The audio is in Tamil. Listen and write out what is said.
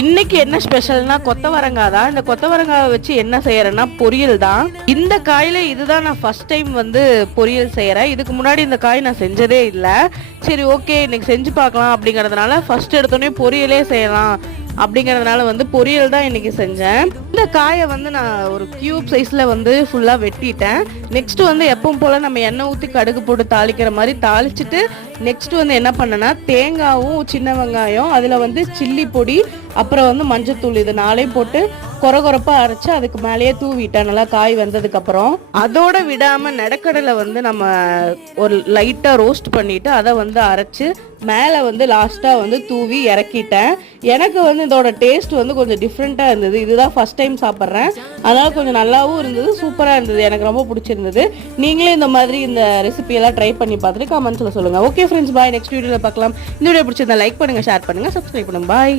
இன்னைக்கு என்ன ஸ்பெஷல்னா கொத்தவரங்காய் தான். இந்த கொத்தவரங்காவை வச்சு என்ன செய்யறேன்னா பொரியல் தான். இந்த காயில இதுதான் நான் ஃபர்ஸ்ட் டைம் வந்து பொரியல் செய்யறேன். இதுக்கு முன்னாடி இந்த காய் நான் செஞ்சதே இல்லை. சரி ஓகே இன்னைக்கு செஞ்சு பார்க்கலாம் அப்படிங்கறதுனால ஃபர்ஸ்ட் எடுத்தோடனே பொரியலே செய்யலாம் அப்படிங்கறதுனால வந்து பொரியல் தான் இன்னைக்கு செஞ்சேன். இந்த காயை வந்து நான் ஒரு கியூப் சைஸ்ல வந்து ஃபுல்லா வெட்டிட்டேன். நெக்ஸ்ட் வந்து எப்பவும் போல நம்ம எண்ணெய் ஊற்றி கடுகு போட்டு தாளிக்கிற மாதிரி தாளிச்சுட்டு நெக்ஸ்ட் வந்து என்ன பண்ணேன்னா தேங்காவும் சின்ன வெங்காயம் அதில் வந்து சில்லி பொடி அப்புறம் வந்து மஞ்சத்தூள் இது நாளையும் போட்டு கொரகொரப்பா அரைச்சு அதுக்கு மேலேயே தூவிட்டேன் நல்லா காய் வந்ததுக்கு அப்புறம். அதோட விடாம நெடக்கடலை வந்து நம்ம ஒரு லைட்டா ரோஸ்ட் பண்ணிட்டு அதை வந்து அரைச்சு மேலே வந்து லாஸ்டா வந்து தூவி இறக்கிட்டேன். எனக்கு வந்து இதோட டேஸ்ட் வந்து கொஞ்சம் டிஃப்ரெண்டா இருந்தது. இதுதான் ஃபர்ஸ்ட் டைம் சாப்பிட்றேன், அதனால கொஞ்சம் நல்லாவும் இருந்தது, சூப்பரா இருந்தது, எனக்கு ரொம்ப பிடிச்சிருந்தது. நீங்களே இந்த மாதிரி இந்த ரெசிபி எல்லாம் ட்ரை பண்ணி பார்த்துட்டு கமெண்ட்ஸ்ல சொல்லுங்க. ஓகே ஃப்ரெண்ட்ஸ், பாய். நெக்ஸ்ட் வீடியோல பார்க்கலாம். இந்த வீடியோ பிடிச்சிருந்தா லைக் பண்ணுங்க, ஷேர் பண்ணுங்க, சப்ஸ்கிரைப் பண்ணுங்க. பாய்.